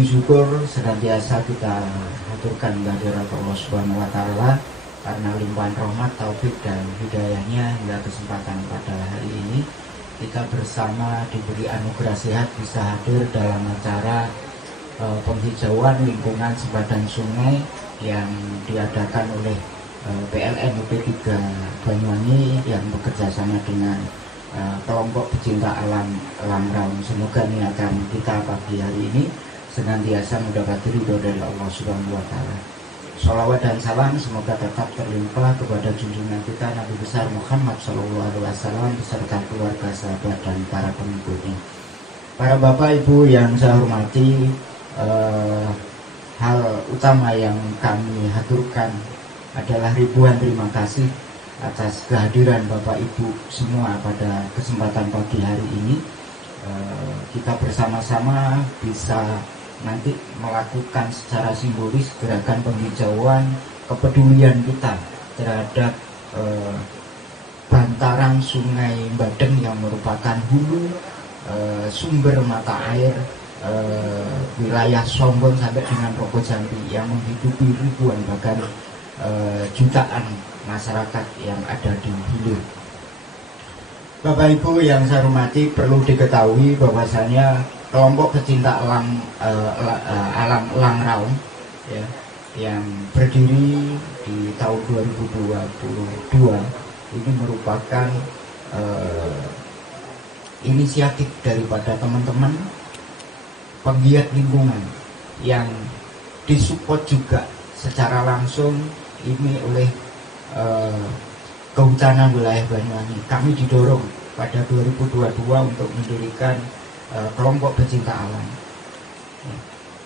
puji syukur senantiasa kita haturkan kehadirat Allah Subhanahu wa taala karena limpahan rahmat, taufik dan hidayahnya hingga kesempatan pada hari ini kita bersama diberi anugerah sehat bisa hadir dalam acara penghijauan lingkungan sepadan sungai yang diadakan oleh PLN UP3 Banyuwangi yang bekerja sama dengan kelompok pecinta alam Raung. Semoga niatan kita pagi hari ini senantiasa mendapat ridho dari Allah Subhanahu wa taala. Sholawat dan salam semoga tetap terlimpah kepada junjungan kita Nabi besar Muhammad SAW beserta keluarga, sahabat dan para pengikutnya. Para bapak ibu yang saya hormati, hal utama yang kami haturkan adalah ribuan terima kasih atas kehadiran Bapak Ibu semua pada kesempatan pagi hari ini. Kita bersama-sama bisa nanti melakukan secara simbolis gerakan penghijauan kepedulian kita terhadap bantaran Sungai Badeng yang merupakan hulu sumber mata air wilayah Sombong sampai dengan Rogo Jambi yang menghidupi ribuan bahkan jutaan masyarakat yang ada di hilir. Bapak Ibu yang saya hormati, perlu diketahui bahwasanya kelompok pecinta alam Elang Raung ya, yang berdiri di tahun 2022 ini merupakan inisiatif daripada teman-teman penggiat lingkungan yang disupport juga secara langsung ini oleh Kehutanan Wilayah Banyuwangi. Kami didorong pada 2022 untuk mendirikan kelompok pecinta alam.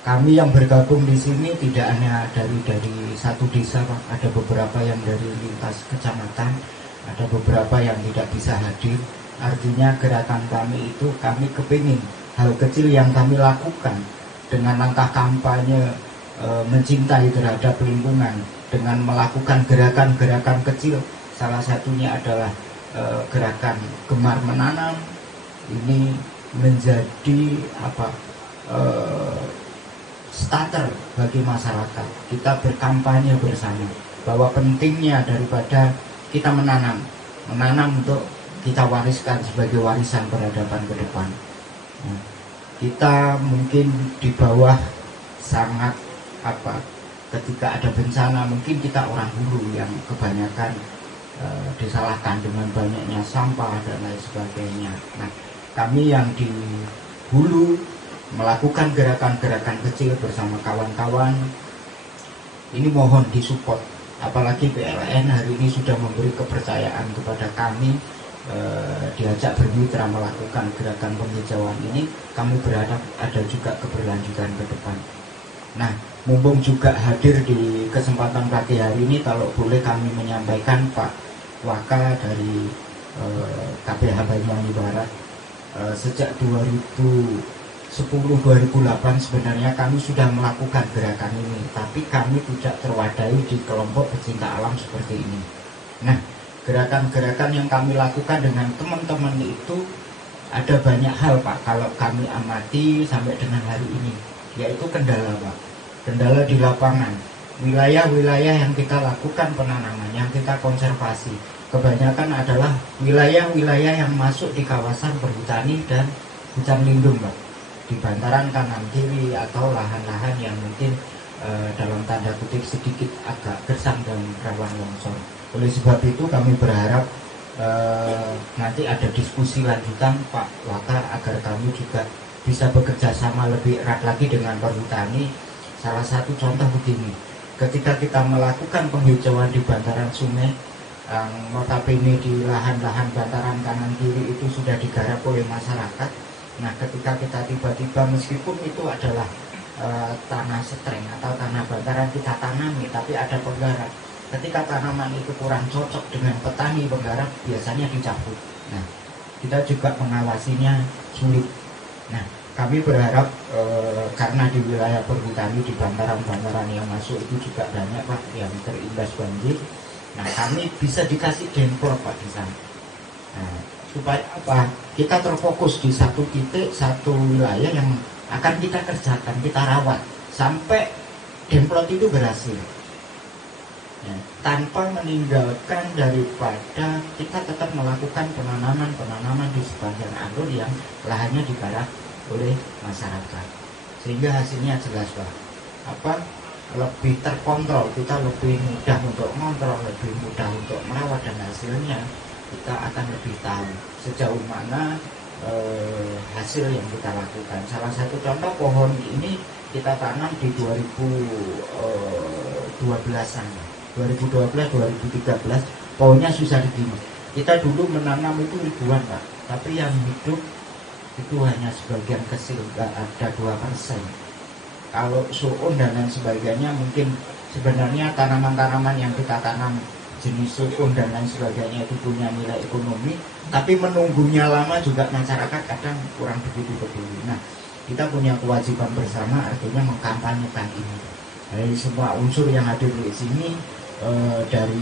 Kami yang bergabung di sini tidak hanya dari satu desa, Pak. Ada beberapa yang dari lintas kecamatan, ada beberapa yang tidak bisa hadir. Artinya gerakan kami itu kami kepingin hal kecil yang kami lakukan dengan langkah kampanye mencintai terhadap lingkungan dengan melakukan gerakan-gerakan kecil, salah satunya adalah gerakan gemar menanam. Ini menjadi starter bagi masyarakat. Kita berkampanye bersama bahwa pentingnya daripada kita menanam untuk kita wariskan sebagai warisan peradaban ke depan. Kita mungkin di bawah sangat ketika ada bencana mungkin kita orang hulu yang kebanyakan disalahkan dengan banyaknya sampah dan lain sebagainya. Nah, kami yang di hulu melakukan gerakan-gerakan kecil bersama kawan-kawan ini mohon disupport, apalagi PLN hari ini sudah memberi kepercayaan kepada kami, diajak bermitra melakukan gerakan penghijauan ini. Kami berharap ada juga keberlanjutan ke depan. Nah, mumpung juga hadir di kesempatan pagi hari ini, kalau boleh kami menyampaikan Pak Waka dari KPH Banyuwangi Barat, sejak 2010-2008 sebenarnya kami sudah melakukan gerakan ini, tapi kami tidak terwadai di kelompok pecinta alam seperti ini. Nah, gerakan-gerakan yang kami lakukan dengan teman-teman itu ada banyak hal, Pak, kalau kami amati sampai dengan hari ini, yaitu kendala, Pak. Kendala di lapangan, wilayah-wilayah yang kita lakukan penanaman, yang kita konservasi, kebanyakan adalah wilayah-wilayah yang masuk di kawasan perhutani dan hutan lindung, Pak, di bantaran kanan kiri atau lahan-lahan yang mungkin dalam tanda kutip sedikit agak gersang dan rawan longsor. Oleh sebab itu kami berharap nanti ada diskusi lanjutan Pak Waka agar kami juga bisa bekerja sama lebih erat lagi dengan perhutani. Salah satu contoh begini, ketika kita melakukan penghijauan di bantaran sungai, notabene di lahan-lahan bantaran kanan kiri itu sudah digarap oleh masyarakat. Nah, ketika kita tiba-tiba meskipun itu adalah tanah setreng atau tanah bantaran kita tanami, tapi ada penggarap. Ketika tanaman itu kurang cocok dengan petani penggarap, biasanya dicabut. Nah, kita juga mengawasinya sulit. Nah, kami berharap karena di wilayah perhutani di bantaran-bantaran yang masuk itu juga banyak, Pak, yang terimbas banjir. Nah, kami bisa dikasih demplok, Pak, di sana. Nah, supaya apa? Kita terfokus di satu titik, satu wilayah yang akan kita kerjakan, kita rawat sampai demplot itu berhasil. Ya, tanpa meninggalkan daripada kita tetap melakukan penanaman di sepanjang alur yang lahannya digarap oleh masyarakat, sehingga hasilnya jelas Pak, lebih terkontrol, kita lebih mudah untuk mengontrol, lebih mudah untuk merawat, dan hasilnya kita akan lebih tahu sejauh mana hasil yang kita lakukan. Salah satu contoh, pohon ini kita tanam di 2012-an, 2012-2013, pohonnya susah digini. Kita dulu menanam itu ribuan Pak, tapi yang hidup itu hanya sebagian kecil, nggak ada 2%. Kalau suun dan lain sebagainya, mungkin sebenarnya tanaman-tanaman yang kita tanam jenis suun dan lain sebagainya itu punya nilai ekonomi, tapi menunggunya lama juga masyarakat kadang kurang begitu peduli. Nah, kita punya kewajiban bersama, artinya mengkampanyekan ini. Dari semua unsur yang hadir di sini, dari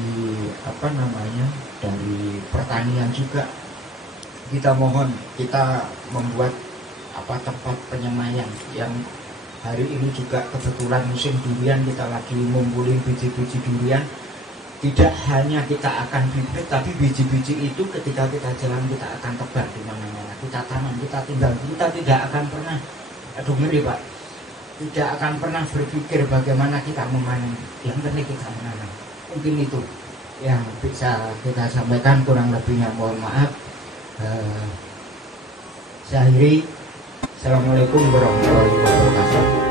dari pertanian juga, kita mohon, kita membuat tempat penyemayan yang hari ini juga kebetulan musim durian, kita lagi ngumpulin biji-biji durian. Tidak hanya kita akan bibit, tapi biji-biji itu ketika kita jalan kita akan tebar di mana-mana. Kita tanam, kita tinggal, kita tidak akan pernah, Pak, tidak akan pernah berpikir bagaimana kita memanen. Yang penting kita menanam. Mungkin itu yang bisa kita sampaikan, kurang lebihnya mohon maaf. Saya akhiri. Assalamualaikum warahmatullahi wabarakatuh.